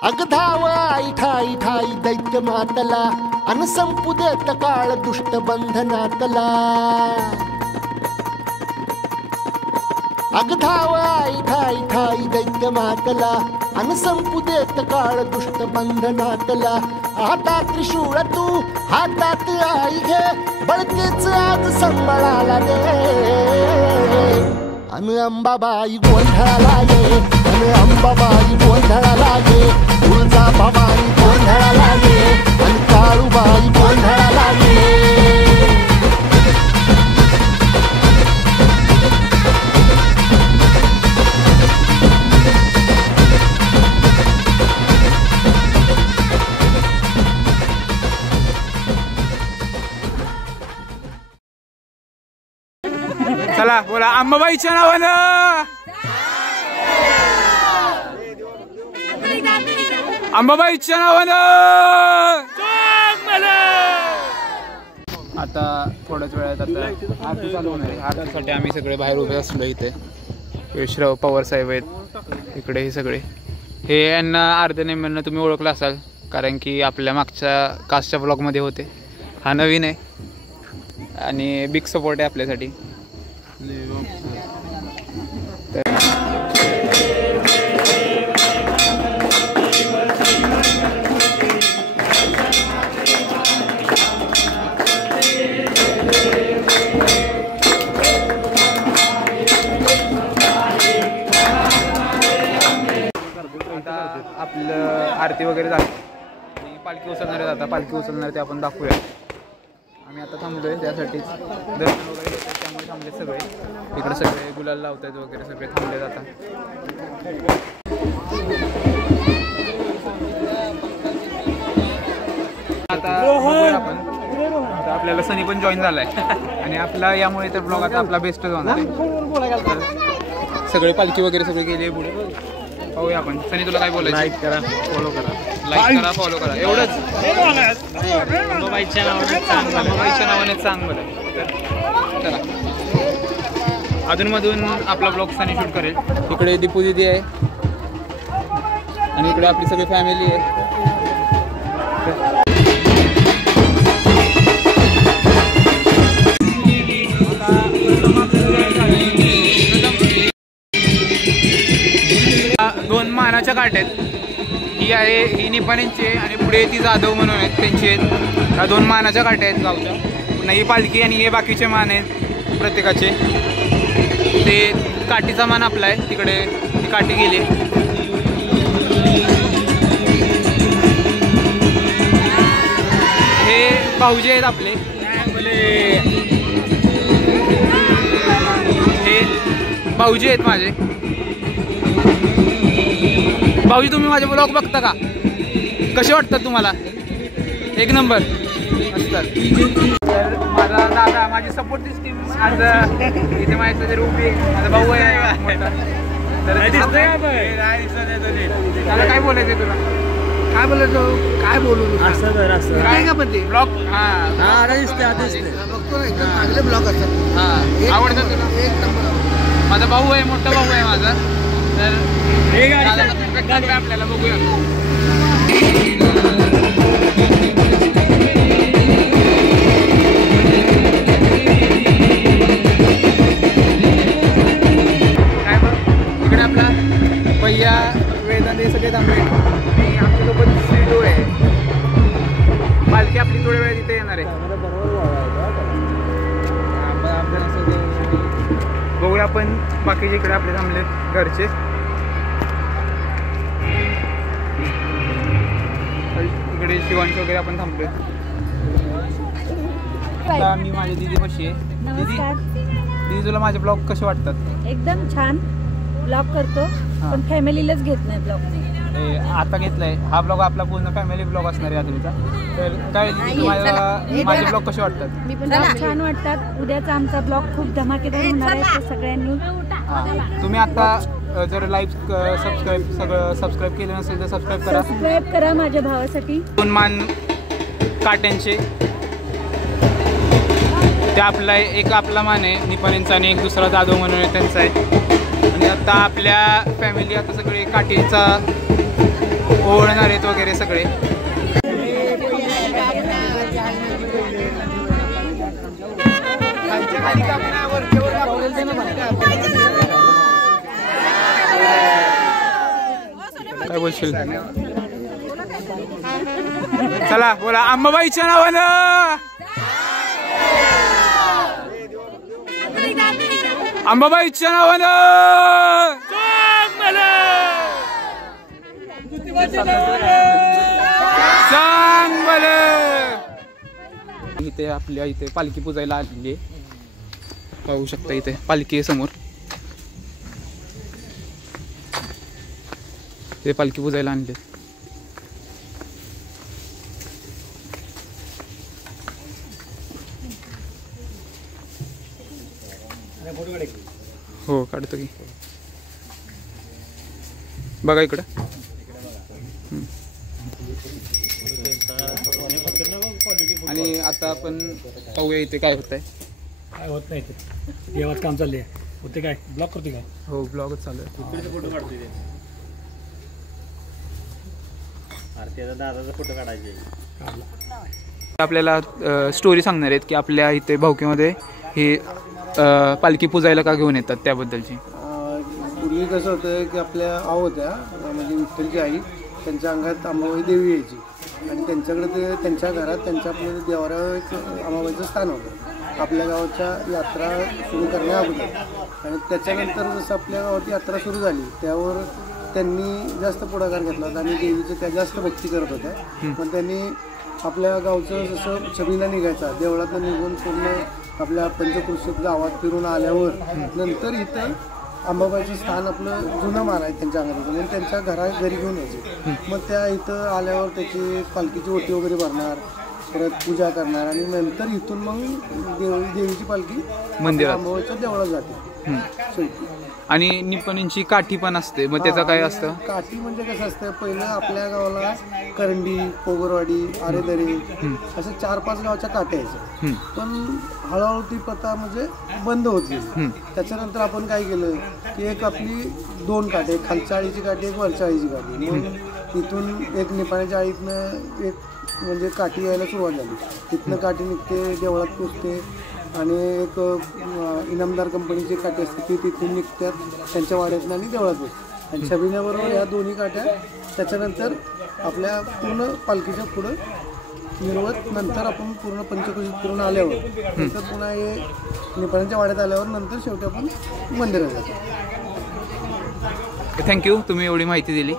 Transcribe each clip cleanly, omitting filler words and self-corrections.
अगधाव आई ठाई ठाई दैत्य मातला अन संपू देत काळ दुष्ट बंधनातला अगधाव आई ठाई ठाई दैत्य मातला अन संपू देत काळ दुष्ट बंधनातला हातात त्रिशूळ तू हातात आई घे बळकेच आज संबळाला दे अन अंबाबाई गोंधळाला ये अन अंबाबाई गोंधळाला ये तुळजा भवानी गोंधळाला ये अन काळूबाई गोंधळाला ये चला बोला अंबाबाईच्या नावानं अंबाबाईच्या नावानं आता थोड्याच वेळात आता आरती चालू होणार आहे। आरतीसाठी आम्ही सगळे बाहेर उभे असलो इथे यशराव पवार साहेब आहेत इकडे हे सगळे हे यांना अर्ध्या निम्म्यानं तुम्ही ओळखलं असाल कारण की आपल्या मागच्या कास्टच्या ब्लॉगमध्ये होते। हा नवीन आहे आणि बिग सपोर्ट आहे आपल्यासाठी। आपलं आरती वगैरे झाली आणि पालखी उचलणारे जाता पालखी उचलणार ते आपण दाखवूया। आम्ही आता थांबलोय त्यासाठीच दर्शन वगैरे होतं त्यामुळे थांबले सगळे इकडे सगळे गुलाल लावतात वगैरे सगळे थांबले जातात। आता आपण आता आपल्याला सनी पण जॉईन झालाय आणि आपला यामुळे तर ब्लॉग आता आपला बेस्टच होणार आहे। सगळे पालखी वगैरे सगळे गेले पुढे पाहूया आपण। सनी तुला काय बोलायचं? लाईक करा फॉलो करा लाईक करा फॉलो करा एवढंच। अंबाबाईच्या नावाने सांग बरं चला अधूनमधून आपला ब्लॉग सनी शूट करेल। इकडे दीपू दीदी आहे आणि इकडे आपली सगळी फॅमिली आहे। दोन मानाच्या काट्या आहेत ही आहे ही निपाणींची आणि पुढे ती जाधव म्हणून आहेत त्यांची आहेत। ह्या दोन मानाच्या काट्या आहेत गावच्या पुन्हा ही पालखी आणि हे बाकीचे मान आहेत प्रत्येकाचे। ते काठीचा मान आपला आहे तिकडे ती काठी गेली। हे भाऊजी आहेत आपले हे भाऊजी आहेत माझे। भाऊजी तुम्ही माझे ब्लॉग बघता का? कसे वाटतात तुम्हाला? एक नंबर असतात। तर माझा दादा माझी सपोर्ट टीम आज इथे माझ्यासाठी उभी आहे। माझा भाऊ आहे मोठा तर त्याला काय बोलायचं तुला? काय बोलायचं? काय बोलू काय का पण ते ब्लॉग बघतो एकदम चांगले ब्लॉग असतात। हां आवडतात तुला? एक नंबर। माझा भाऊ आहे मोठा भाऊ आहे माझा तर आपल्याला बघूया। काय बघ इकडे आपला भैया वेदांत हे सगळे थांबले आणि आमच्यासोबत सीडो आहे। पालखी आपली थोड्या वेळ तिथे येणार आहे बघूया आपण। बाकीचे इकडे आपले थांबले घरचे इकडे शिवांश वगैरे आपण थांबलोय। आता मी माझ्या दीदीपाशी आहे। दीदी तुला माझे ब्लॉग कसे वाटतात? एकदम छान ब्लॉग करतो पण फॅमिलीलाच घेत नाही ब्लॉग। आता घेतलाय हा ब्लॉग आपला पूर्ण फॅमिली ब्लॉग असणार आहे तुमचा। तर काय तुम्हाला माझे ब्लॉग कसे वाटतात? मी पण छान वाटतात। उद्याचा आमचा ब्लॉग खूप धमाकेदार होणार आहे सगळ्यांनी। तुम्ही आता जर लाईक सबस्क्राईब केलं नसेल तर सबस्क्राईब करा माझ्या भावासाठी। दोन मान काट्यांचे ते आपला एक आपला मान आहे निपाणींचा आणि एक दुसरा जाधव म्हणून त्यांचा आहे। आणि आता आपल्या फॅमिली आता सगळे काठीचा ओळणार आहेत वगैरे सगळे. काय बोलशील? चला बोला अंबाबाईच्या नावानं. अंबाबाईच्या नावानं. सांग मला. इथे आपल्या इथे पालखी पुजायला आलेली आहे. पाहू शकता इथे पालखी आहे समोर. ते पालखी पुजायला आणले. हो काढतो की. बघा इकडं. आणि आता आपण पाहूया इथे काय होत आहे. काय होत नाही ते देवात काम चालले होते. काय ब्लॉक करते काय? हो ब्लॉगच चालू आहे. फोटो काढतोय दादाचा फोटो काढायचे. आपल्याला स्टोरी सांगणार आहेत की आपल्या इथे भावकीमध्ये हे पालखी पूजायला का घेऊन येतात त्याबद्दलची. पूर्वी कसं होतं की आपल्या आऊ होत्या म्हणजे विठ्ठलची आई, त्यांच्या अंगात अंबाबाई देवी यायची आणि त्यांच्याकडे ते त्यांच्या घरात त्यांच्या आपल्या देवाऱ्यावर एक अंबाबाईचं स्थान होतं आपल्या गावाच्या यात्रा सुरू करण्या अगोदर. आणि त्याच्यानंतर जसं आपल्या गावात यात्रा सुरू झाली त्यावर त्यांनी जास्त पुढाकार घेतला होता आणि देवीचं त्या जास्त भक्ती करत होत्या. पण त्यांनी आपल्या गावचं जसं छबिना निघायचा देवळातनं निघून पूर्ण आपल्या पंचकृषीत गावात फिरून आल्यावर नंतर इथं अंबाबाईचं स्थान आपलं जुनं मान आहे त्यांच्या अंगाचं म्हणून त्यांच्या घरी घेऊन यायचे. मग त्या इथं आल्यावर त्याची पालखीची ओटी वगैरे भरणार, परत पूजा करणार आणि नंतर इथून मग देवीची पालखी मंदिरात अंबाबाईच्या देवळात जाते शेवटी. आणि निपणींची काठी पण असते. मग त्याचं काय असतं? काठी म्हणजे कसं असतं, पहिलं आपल्या गावाला करंडी, पोगरवाडी, आरेदरे अशा 4-5 गावाच्या काठ्या यायच्या. पण हळूहळू ती प्रथा म्हणजे बंद होत गेली. त्याच्यानंतर आपण काय केलं की एक आपली 2 काठी, एक खालच्या आळीची काठी, एक वरच्या आळीची काठी. मग तिथून एक निपाण्याच्या आळीतनं एक म्हणजे काठी यायला सुरुवात झाली. तिथनं काठी निघते, देवळात पोचते आणि एक इनामदार कंपनीची काठी असते ती तिथून निघतात त्यांच्या वाड्यातून आणि देवळात पोचते. आणि छबिन्याबरोबर या दोन्ही काठ्या त्याच्यानंतर आपल्या पूर्ण पालखीच्या पुढं मिरवत नंतर आपण पूर्ण पंचकृषीत फिरून आल्यावर नंतर पुन्हा हे निपाण्याच्या वाड्यात आल्यावर नंतर शेवटी आपण मंदिरात जातो. थँक्यू, तुम्ही एवढी माहिती दिली.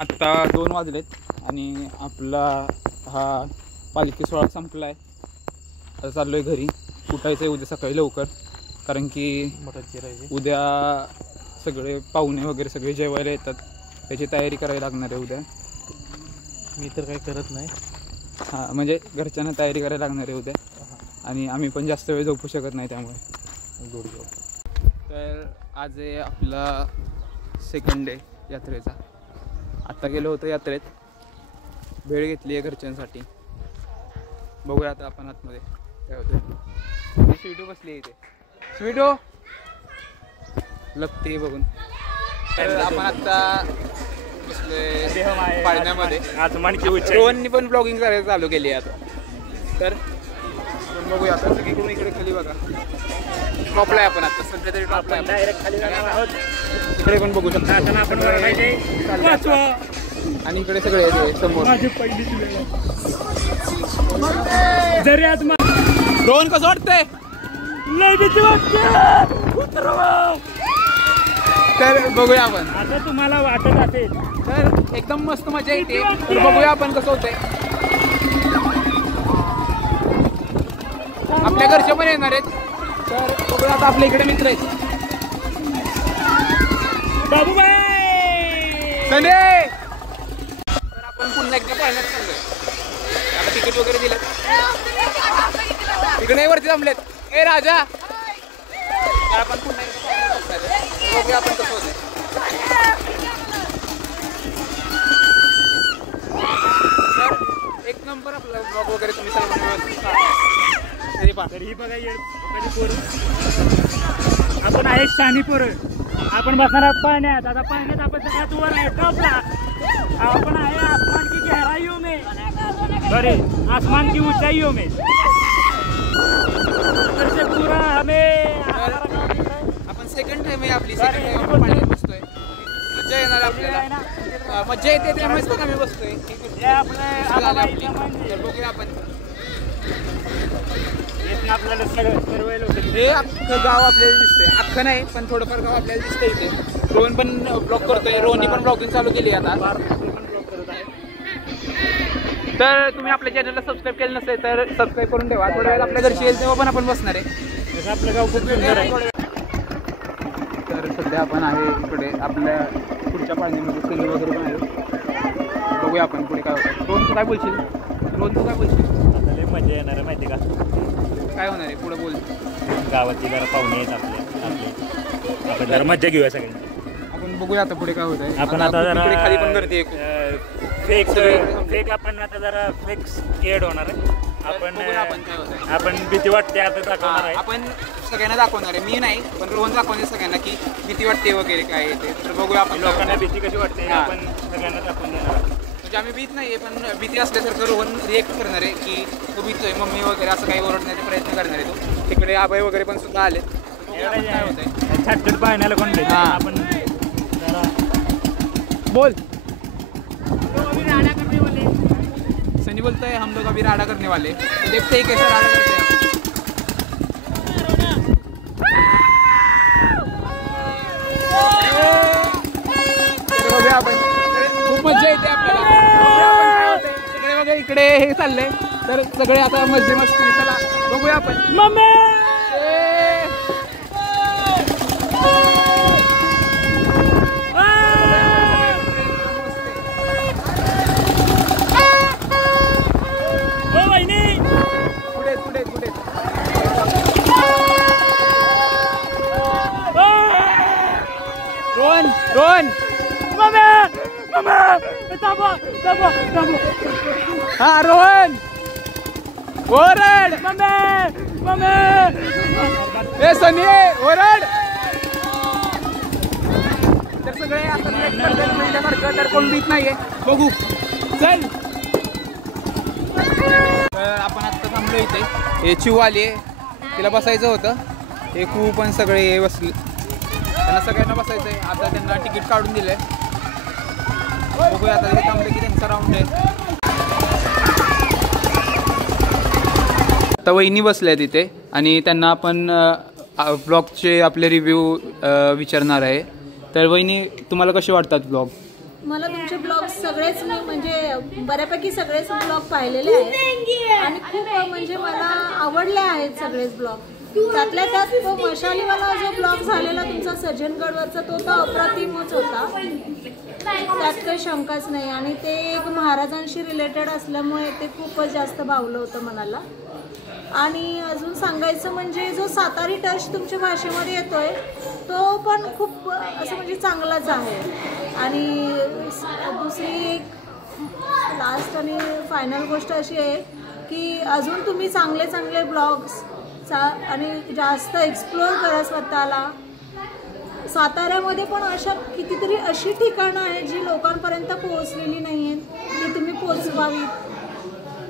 आता 2 वाजलेत आणि आपला हा पालखी सोहळा संपला आहे. आता चाललो आहे घरी. उठायचं आहे उद्या सकाळी लवकर, कारण की उद्या सगळे पाहुणे वगैरे सगळे जेवायला येतात. त्याची तयारी करायला लागणार आहे उद्या. मी तर काही करत नाही. हां म्हणजे घरच्यांना तयारी करायला लागणार आहे उद्या आणि आम्ही पण जास्त वेळ झोपू शकत नाही त्यामुळे. तर आज आहे आपला 2nd डे यात्रेचा. आत्ता गेलो होतो यात्रेत, भेळ घेतली आहे घरच्यांसाठी. बघूया आता आपण आतमध्ये काय होतं. स्वीटू बसली इथे. स्वीटू लपते बघून. तर आपण आता बसलोय पाळण्यामध्ये. रोहननी पण ब्लॉगिंग करायला चालू केली आहे आता. तर आपण बघूया आता सगळीकडून इकडे खाली बघा. टॉपला आहे आपण आता सध्या तरी टॉपला आहे. डायरेक्ट खाली इकडे पण बघू शकतो आणि इकडे सगळे समोर. जरी आज रोहन कसं वाटतंय? तर बघूया आपण. आता तुम्हाला वाटत असेल तर एकदम मस्त मजा येते. तर बघूया आपण कसं होतंय. आपल्या घरचे पण येणार आहेत. तर बघूया आता आपल्या इकडे मित्र आहेत. बाबूबाई सने तर आपण पुन्हा एकदा पाहण्यात चाललोय. आता तिकीट वगैरे दिलं. इकडे वरती थांबलेत. ए राजा तर आपण पुन्हा एकदा पाहण्यात चाललोय. बघूया आपण कसं होतंय. तर एक नंबर आपला ब्लॉग वगैरे तुम्ही तरी बघा आपण आहे शानी पोरं. आपण बसणार आहोत पाण्यात. आता पाण्यात आपण सगळ्यात वर आहे टॉपला. आपण आहे आसमान की गहराइयों में. बरे आसमान की ऊंचाइयों में. से पूरा हमें आपण सेकंड टाइम आहे आपली. सेकंड टाइम आपण पाण्यात बसतोय. मजा येणार आपल्याला. मजा येते त्यामुळेच आम्ही बसतोय. तर बघूया आपण. आपल्याला सर्व लोक हे अख्खं गाव आपल्याला दिसतंय. अख्खं नाही पण थोडंफार गाव आपल्याला दिसतंय इथे. रोहन पण ब्लॉग करतोय. रोहननी पण ब्लॉगिंग चालू केली आता. तर तुम्ही आपल्या चॅनलला सबस्क्राईब केलं नसेल तर सबस्क्राईब करून ठेवा. थोड्या वेळेला आपल्या घरची येईल तेव्हा पण आपण बसणार आहे. आपलं गाव खूप सुंदर आहे. तर सध्या आपण आहे इकडे आपल्या पुढच्या पाळणीमध्ये सेली वगैरे पण आहे. बघूया आपण पुढे काय होतं. रोहन तू काय बोलशील? रोहन तू काय बोलशील? मजा येणार आहे माहिती का? काय होणार आहे पुढे बोल. गावातली जरा पाहुणे आहेत आपले. आपण जरा मजा घेऊया सगळ्यांनी. आपण बघूया आता पुढे काय होत आहे. आपण आता जरा खाली पण गर्दी आहे. फेक आपण आता जरा फेक स्केअर्ड होणार आहे. आपण भीती वाटते आता दाखवणार आहे. आपण सगळ्यांना दाखवणार आहे. मी नाही पण रोहन दाखवणार सगळ्यांना की भीती वाटते वगैरे काय येते. तर बघूया आपण लोकांना भीती कशी वाटते आपण सगळ्यांना दाखवून देणार आहे. म्हणजे आम्ही भीत नाही पण भीती असल्यासारखं रोहन रिएक्ट करणार आहे की तो भीतोय मम्मी वगैरे असं काही ओरडण्याचा प्रयत्न करणार आहे तो. तिकडे आबाई वगैरे पण सुद्धा आले. काय होतंय छटछट पाहण्याला कोण भेटत. आपण जरा बोल. सनी बोलतोय हम लोग अभी राडा करने वाले. देखते हैं कैसा राडा करते हैं. बघूया आपण. खूप मजा येते आपल्याला. इकडे बघा इकडे हे चाललंय. तर सगळे आता मजे मस्ती. चला बघूया आपण. पुढे पुढे पुढे रोहन रोहन हा रोहन ओरड. ए सनी ओरड. तर सगळे आता तर कोण भीत नाहीये. बघू चल. आपण आत्ता थांबलो इथे. हे चिव आली आहे. तिला बसायचं होतं. हे कू पण सगळे बसले. त्यांना सगळ्यांना बसायचं आहे. आता त्यांना तिकीट काढून दिलंय. बघूया आता तिथे थांबले की त्यांचा राऊंड आहे. आता वहिनी बसल्या तिथे आणि त्यांना आपण ब्लॉगचे आपले रिव्ह्यू विचारणार आहे. तर वहिनी तुम्हाला कसे वाटतात ब्लॉग? मला तुमचे ब्लॉग सगळेच म्हणजे बऱ्यापैकी सगळेच ब्लॉग पाहिलेले आहेत आणि खूप म्हणजे मला आवडले आहेत सगळेच ब्लॉग. त्यातल्या त्यात तो मशालीवाला जो ब्लॉग झालेला तुमचा सज्जनगडवरचा तो तर अप्रतिमच होता. त्यात काही शंकाच नाही. आणि ते एक महाराजांशी रिलेटेड असल्यामुळे ते खूपच जास्त भावलं होतं मनाला. आणि अजून सांगायचं म्हणजे जो सातारी टच तुमच्या भाषेमध्ये येतोय तो पण खूप असं म्हणजे चांगलाच आहे. आणि दुसरी एक लास्ट आणि फायनल गोष्ट अशी आहे की अजून तुम्ही चांगले चांगले ब्लॉग्स आणि जास्त एक्सप्लोअर करा स्वतःला. साताऱ्यामध्ये पण अशा कितीतरी अशी ठिकाणं आहेत जी लोकांपर्यंत पोहोचलेली नाही आहेत, ती तुम्ही पोहोचवावीत.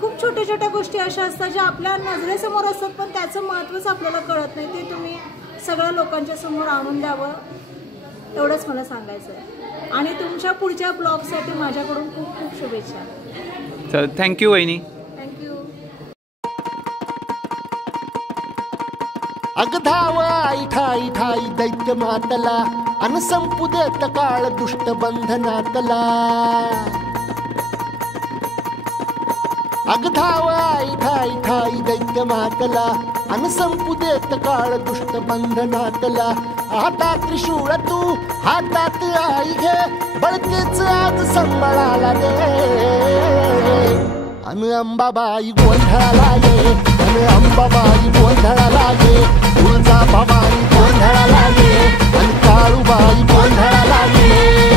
खूप छोट्या छोट्या गोष्टी अशा असतात ज्या आपल्या नजरेसमोर असतात पण त्याचं महत्त्वच आपल्याला कळत नाही. ते तुम्ही सगळ्या लोकांच्या समोर आणून द्यावं एवढंच मला सांगायचं आहे. आणि तुमच्या पुढच्या ब्लॉगसाठी माझ्याकडून खूप खूप शुभेच्छा. थँक्यू वहिनी. थँक्यू. अग धाव आई ठाई ठाई दैत्य मातला अन संपू देत काळ दुष्ट बंधनातला अग धाव आई ठाई ठाई दैत्य मातला अन संपू देत काळ दुष्ट बंधनातला हातात त्रिशूळ तू हातात आई घे बळकेच आज संबळाला दे अन अंबाबाई गोंधळाला ये अन अंबाबाई गोंधळाला ये तुळजा भवानी गोंधळाला ये अन काळूबाई गोंधळाला ये